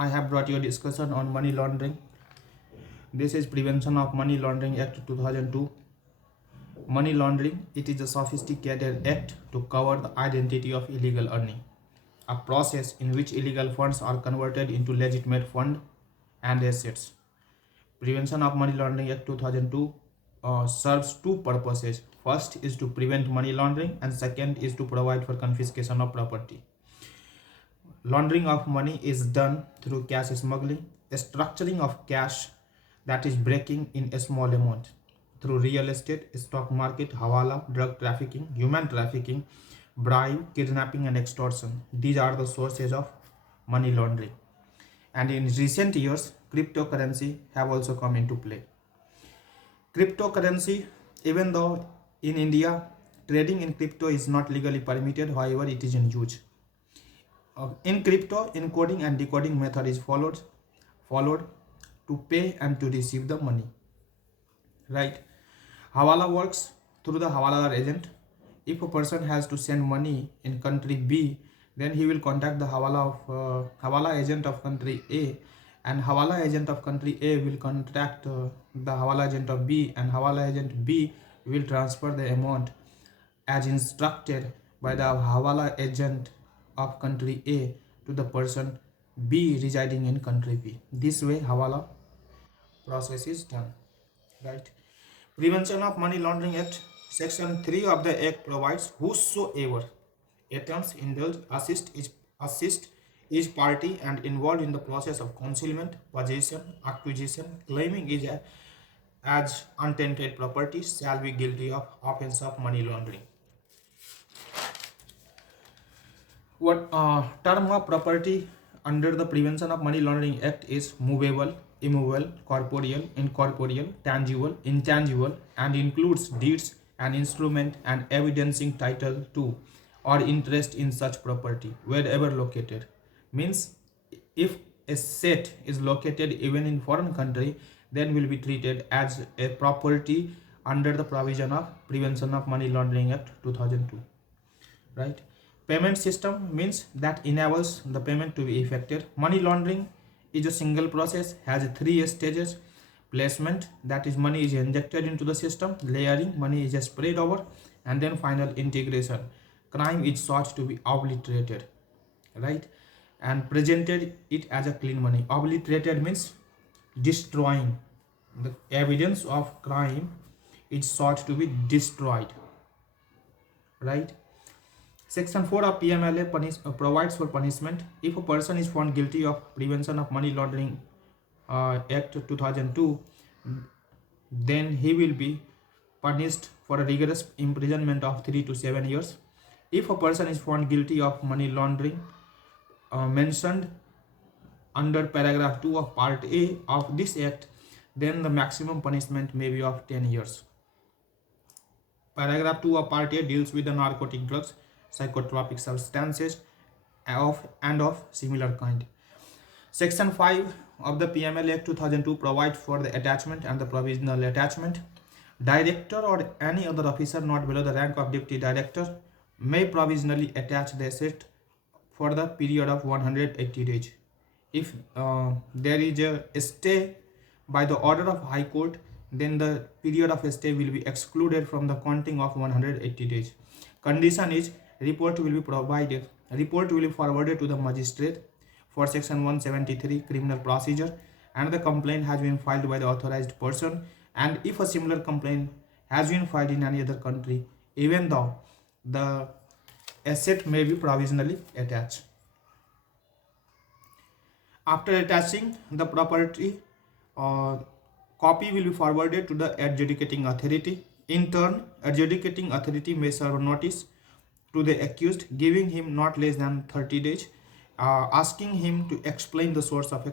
I have brought you a discussion on money laundering. This is Prevention of Money Laundering Act 2002. Money laundering, it is a sophisticated act to cover the identity of illegal earning, a process in which illegal funds are converted into legitimate fund and assets. Prevention of Money Laundering Act 2002 serves two purposes. First is to prevent money laundering, and second is to provide for confiscation of property. Laundering of money is done through cash smuggling, structuring of cash, that is breaking in a small amount, through real estate, stock market, hawala, drug trafficking, human trafficking, bribe, kidnapping and extortion. These are the sources of money laundering. And in recent years, cryptocurrency have also come into play. Cryptocurrency, even though in India trading in crypto is not legally permitted, however it is in use. In crypto, encoding and decoding method is followed to pay and to receive the money. Right? Hawala works through the hawala agent. If a person has to send money in country B, then he will contact the hawala agent of country A, and hawala agent of country A will contact the hawala agent of B, and hawala agent B will transfer the amount as instructed by the hawala agent of country A to the person B residing in country B. This way hawala process is done. Right? Prevention of Money Laundering Act, Section 3 of the Act provides whosoever attempts, indulge, assist each party and involved in the process of concealment, possession, acquisition, claiming is as untainted property shall be guilty of offense of money laundering. What term of property under the Prevention of Money Laundering Act is movable, immovable, corporeal, incorporeal, tangible, intangible, and includes deeds and instrument and evidencing title to or interest in such property wherever located. Means if a set is located even in foreign country, then will be treated as a property under the provision of Prevention of Money Laundering Act 2002. Right? Payment system means that enables the payment to be effected. Money laundering is a single process, has three stages. Placement, that is money is injected into the system. Layering, money is spread over. And then final integration. Crime is sought to be obliterated. Right? And presented it as a clean money. Obliterated means destroying. The evidence of crime is sought to be destroyed. Right? Section 4 of Pmla provides for punishment. If a person is found guilty of Prevention of Money Laundering Act 2002, then he will be punished for a rigorous imprisonment of 3 to 7 years. If a person is found guilty of money laundering mentioned under paragraph 2 of part A of this act, then the maximum punishment may be of 10 years. Paragraph 2 of part A deals with the narcotic drugs, psychotropic substances and of similar kind. Section 5 of the Pmla Act 2002 provides for the attachment and the provisional attachment. Director or any other officer not below the rank of deputy director may provisionally attach the asset for the period of 180 days. If there is a stay by the order of High Court, then the period of stay will be excluded from the counting of 180 days. Condition is report will be forwarded to the magistrate for section 173 criminal procedure, and the complaint has been filed by the authorized person. And if a similar complaint has been filed in any other country, even though the asset may be provisionally attached. After attaching the property, copy will be forwarded to the adjudicating authority. In turn, adjudicating authority may serve notice to the accused, giving him not less than 30 days, asking him to explain the source of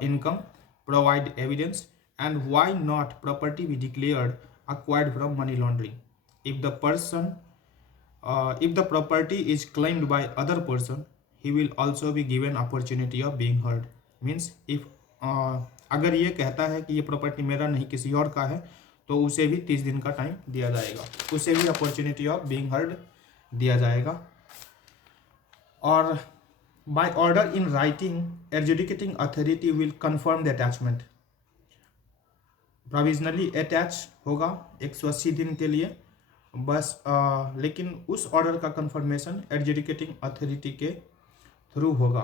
income, provide evidence, and why not property be declared acquired from money laundering. If the property is claimed by other person, he will also be given opportunity of being heard. Means if अगर ये कहता है कि ये property मेरा नहीं किसी और का है, तो उसे भी 30 दिन का टाइम दिया जाएगा, उसे भी अपॉर्चुनिटी ऑफ बीइंग हर्ड दिया जाएगा. और By order in writing, adjudicating authority will confirm the attachment. Provisionally attach होगा 180 दिन के लिए बस, लेकिन उस ऑर्डर का कंफर्मेशन एडजुडिकेटिंग अथॉरिटी के थ्रू होगा.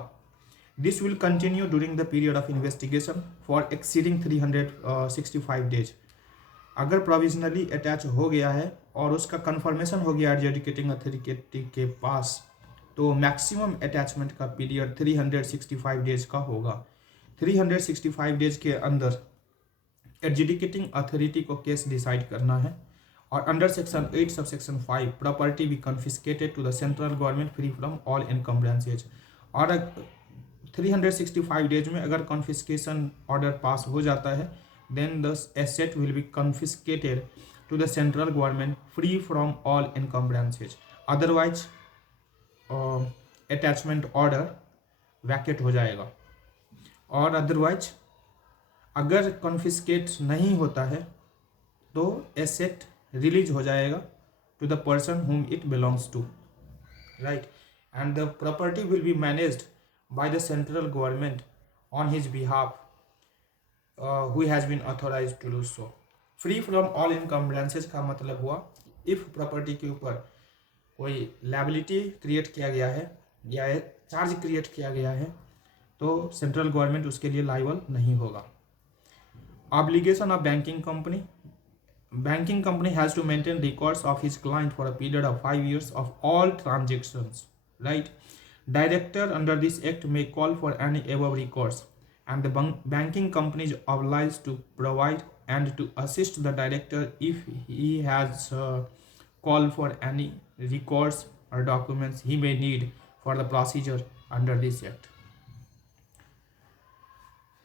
This will continue during the period of investigation for exceeding 365 days. अगर प्रोविजनली अटैच हो गया है और उसका कंफर्मेशन हो गया एडजुडिकेटिंग अथॉरिटी के पास, तो मैक्सिमम अटैचमेंट का पीरियड 365 डेज का होगा. 365 डेज के अंदर एडजुडिकेटिंग अथॉरिटी को केस डिसाइड करना है. और under section 8 sub section 5 property be confiscated to the central government free from all encumbrances. और 365 डेज में अगर कॉन्फिस्केशन ऑर्डर पास हो जाता है, then the asset will be confiscated to the central government free from all encumbrances. Otherwise attachment order vacate हो जाएगा. और otherwise अगर कॉन्फिस्केट नहीं होता है तो एसेट रिलीज हो जाएगा to the person whom it belongs to, right? And the property will be managed by the central government on his behalf, who has been authorized to do so. Free from all encumbrances का मतलब हुआ if property के ऊपर कोई liability create किया गया है या चार्ज क्रिएट किया गया है तो सेंट्रल गवर्नमेंट उसके लिए लायबल नहीं होगा. Obligation of banking company. Banking company has to maintain records of his client for a period of 5 years of all transactions, right? Director under this act may call for any above records, and the banking company is obliged to provide and to assist the director if he has called for any records or documents he may need for the procedure under this act.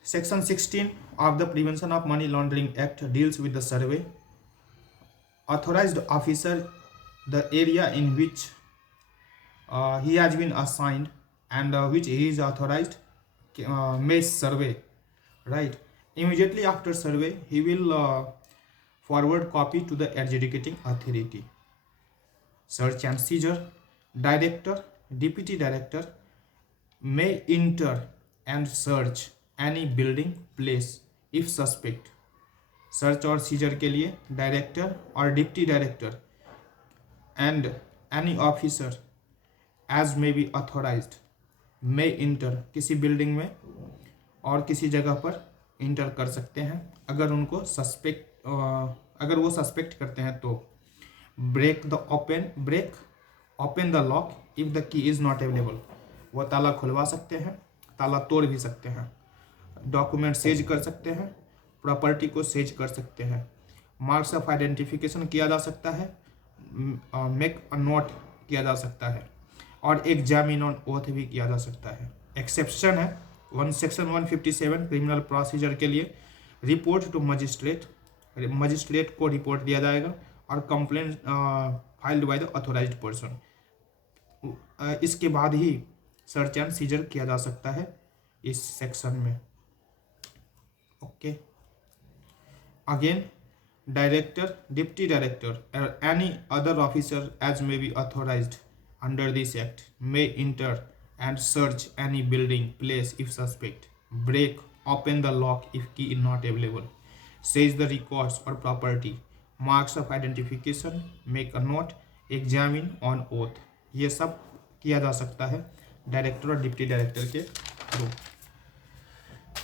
Section 16 of the Prevention of Money Laundering Act deals with the survey. Authorized officer, the area in which he has been assigned and which he is authorized, may survey, right? Immediately after survey, he will forward copy to the adjudicating authority. Search and seizure. Director, deputy director may enter and search any building, place if suspect. Search और seizure के लिए director और deputy director and any officer as may be authorised may enter, किसी building में और किसी जगह पर इंटर कर सकते हैं अगर उनको अगर वो सस्पेक्ट करते हैं तो. Break open the lock if the key is not available. वो ताला खुलवा सकते हैं, ताला तोड़ भी सकते हैं. डॉक्यूमेंट सेज कर सकते हैं, प्रॉपर्टी को सेज कर सकते हैं. मार्क्स ऑफ आइडेंटिफिकेशन किया जा सकता है, मेक अ नोट किया जा सकता है और एग्जामिन ऑन ओथ भी किया जा सकता है. एक्सेप्शन है सेक्शन 157 क्रिमिनल प्रोसीजर के लिए. रिपोर्ट टू मजिस्ट्रेट को रिपोर्ट दिया जाएगा और complaint filed by the authorised person. इसके बाद ही सर्च एंड सीजर किया जा सकता है इस सेक्शन में. Okay. Again, director, deputy director, or any other officer as may be authorized under this act may enter and search any building, place if suspect, break, open the lock if key is not available, seize the records or property, marks of identification, make a note, examine on oath. ये सब किया जा सकता है director और deputy director के through.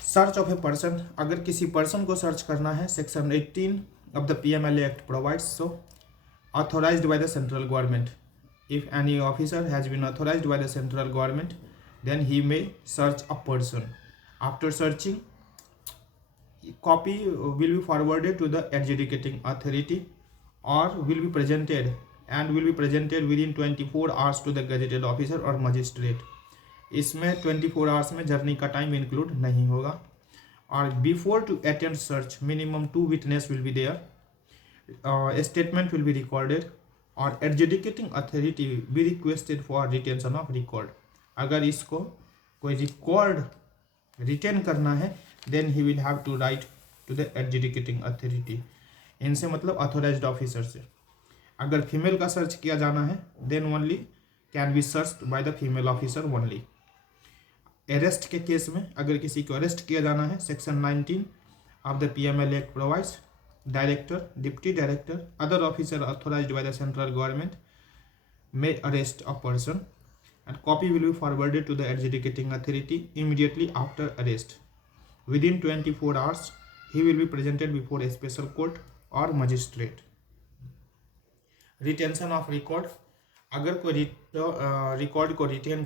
Search of a person. अगर किसी पर्सन को सर्च करना है, section 18 of the PMLA act provides so. Authorised by the central government. If any officer has been authorised by the central government then he may search a person. After searching copy will be forwarded to the adjudicating authority or will be presented within 24 hours to the gazetted officer or magistrate. इसमें 24 hours में journey का time include नहीं होगा. और before to attend search minimum 2 witness will be there. Statement will be recorded और adjudicating authority be requested for retention of record. अगर इसको कोई रिकॉर्ड रिटेन करना है then he will have to write to the adjudicating authority. इनसे मतलब authorised officer से. अगर फीमेल का सर्च किया जाना है then only can be searched by the female officer only. Arrest के केस में अगर किसी को अरेस्ट किया जाना है, section 19 of the PMLA Act provides director, deputy director, other officer authorized by the central government may arrest a person, and copy will be forwarded to the adjudicating authority immediately after arrest. Within 24 hours, he will be presented before a special court or magistrate. Retention of record. अगर कोई record को retain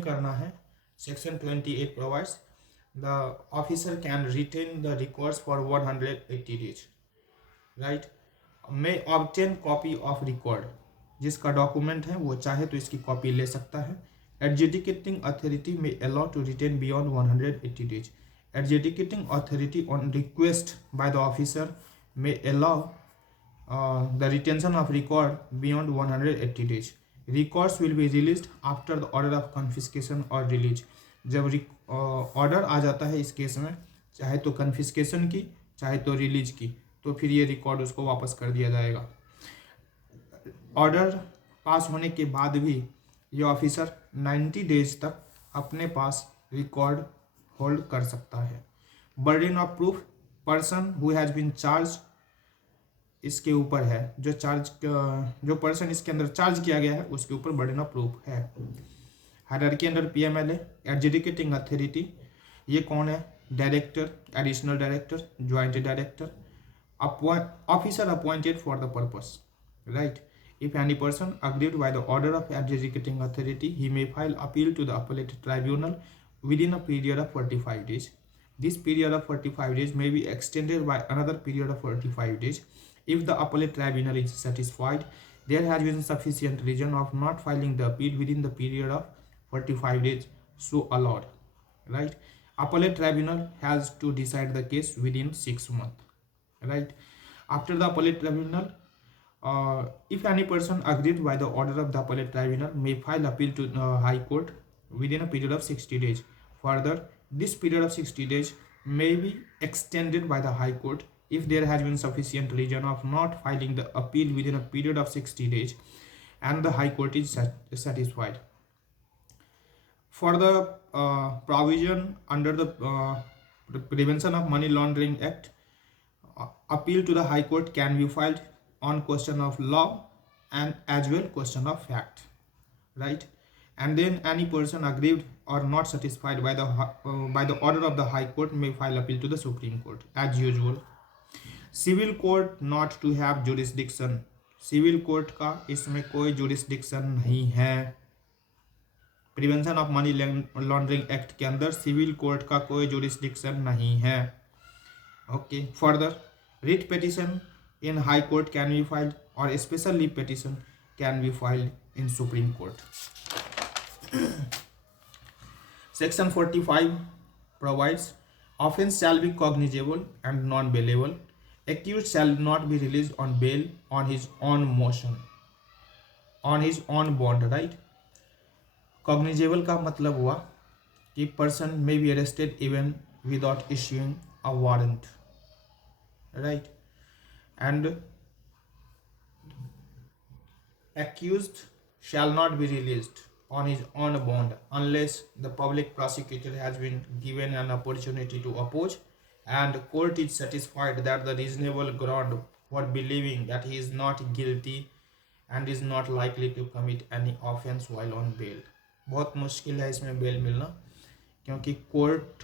करना है, section 28 provides the officer can retain the records for 180 days, right? may obtain copy of record. जिसका document है वो चाहे तो इसकी कॉपी ले सकता है. Adjudicating authority may allow to retain beyond 180 days. Adjudicating authority on request by the officer may allow the retention of record beyond 180 days. Records will be released after the order of confiscation or release. जब order आ जाता है इस case में, चाहे तो confiscation की चाहे तो रिलीज की, तो फिर ये रिकॉर्ड उसको वापस कर दिया जाएगा. ऑर्डर पास होने के बाद भी ये ऑफिसर 90 डेज तक अपने पास रिकॉर्ड होल्ड कर सकता है. Burden of proof. Person who has been charge इसके ऊपर है, जो पर्सन इसके अंदर चार्ज किया गया है उसके ऊपर बर्डन ऑफ प्रूफ है. Hierarchy under PMLA. Adjudicating authority ये कौन है? Director, additional director, joint director, officer appointed for the purpose, right? If any person aggrieved by the order of adjudicating authority, he may file appeal to the appellate tribunal within a period of 45 days. This period of 45 days may be extended by another period of 45 days. If the appellate tribunal is satisfied there has been sufficient reason of not filing the appeal within the period of 45 days so allowed, right? Appellate tribunal has to decide the case within 6 months, right? After the appellate tribunal, if any person aggrieved by the order of the appellate tribunal may file appeal to high court within a period of 60 days. Further, this period of 60 days may be extended by the high court if there has been sufficient reason of not filing the appeal within a period of 60 days and the high court is satisfied. For the provision under the Prevention of Money Laundering Act, appeal to the high court can be filed on question of law and as well question of fact, right? And then any person aggrieved or not satisfied by the order of the high court may file appeal to the Supreme Court as usual. Civil court not to have jurisdiction. Civil court का इसमें कोई jurisdiction नहीं है. Prevention of money laundering act के अंदर civil court का कोई jurisdiction नहीं है. Okay. Further, writ petition in high court can be filed or a special leave petition can be filed in Supreme Court. Section 45 provides offense shall be cognizable and non-bailable. Accused shall not be released on bail on his own motion, on his own bond, right? Cognizable का मतलब हुआ कि person may be arrested even without issuing a warrant, right? And accused shall not be released on his own bond unless the public prosecutor has been given an opportunity to oppose and court is satisfied that the reasonable ground for believing that he is not guilty and is not likely to commit any offense while on bail. बहुत मुश्किल है इसमें bell मिलना, क्योंकि court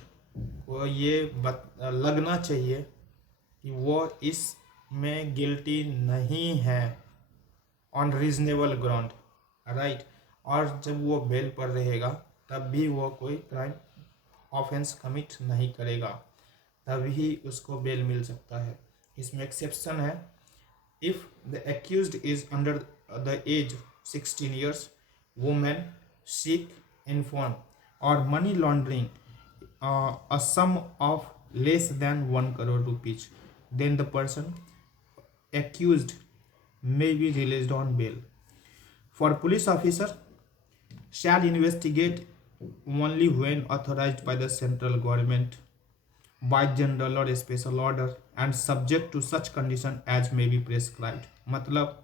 को ये लगना चाहिए कि वो इस में गिल्टी नहीं है ऑन रीजनेबल ग्राउंड, राइट? और जब वो बेल पर रहेगा तब भी वो कोई क्राइम ऑफेंस कमिट नहीं करेगा, तभी उसको बेल मिल सकता है. इसमें एक्सेप्शन है. If the accused is under the age 16 years, women, sick, infirm और money laundering a sum of less than 1 crore rupees, then the person accused may be released on bail. For police officer, shall investigate only when authorized by the central government by general or special order and subject to such condition as may be prescribed. मतलब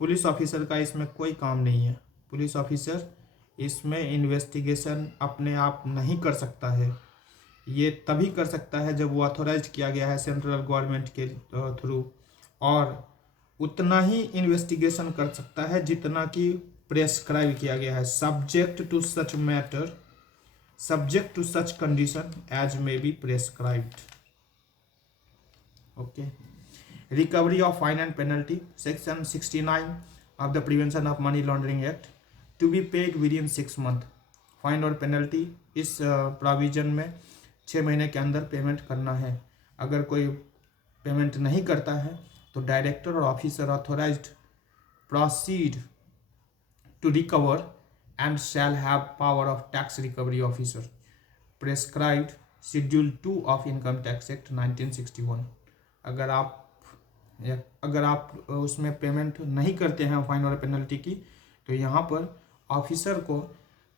police officer का इसमें कोई काम नहीं है. Police officer इसमें investigation अपने आप नहीं कर सकता है, ये तभी कर सकता है जब वो ऑथोराइज किया गया है सेंट्रल गवर्नमेंट के थ्रू, और उतना ही इन्वेस्टिगेशन कर सकता है जितना कि प्रेस्क्राइब किया गया है, subject to such matter, subject to such condition as may be prescribed. Okay, recovery of fine and penalty, section 69 of the prevention of money laundering act, to be paid within 6 month. Fine और penalty इस provision में 6 महीने के अंदर payment करना है। अगर कोई पेमेंट नहीं करता है तो डायरेक्टर और officer authorised proceed to recover and shall have power of tax recovery officer prescribed schedule 2 of income tax act 1961। अगर आप उसमें पेमेंट नहीं करते हैं फाइन और पेनल्टी की, तो यहाँ पर ऑफिसर को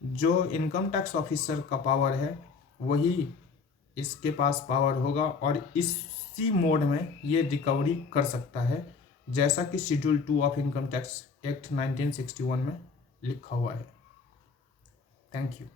जो इनकम टैक्स ऑफिसर का पावर है वही इसके पास पावर होगा, और इसी मोड में ये रिकवरी कर सकता है, जैसा कि schedule 2 of income tax act 1961 में लिखा हुआ है। Thank you.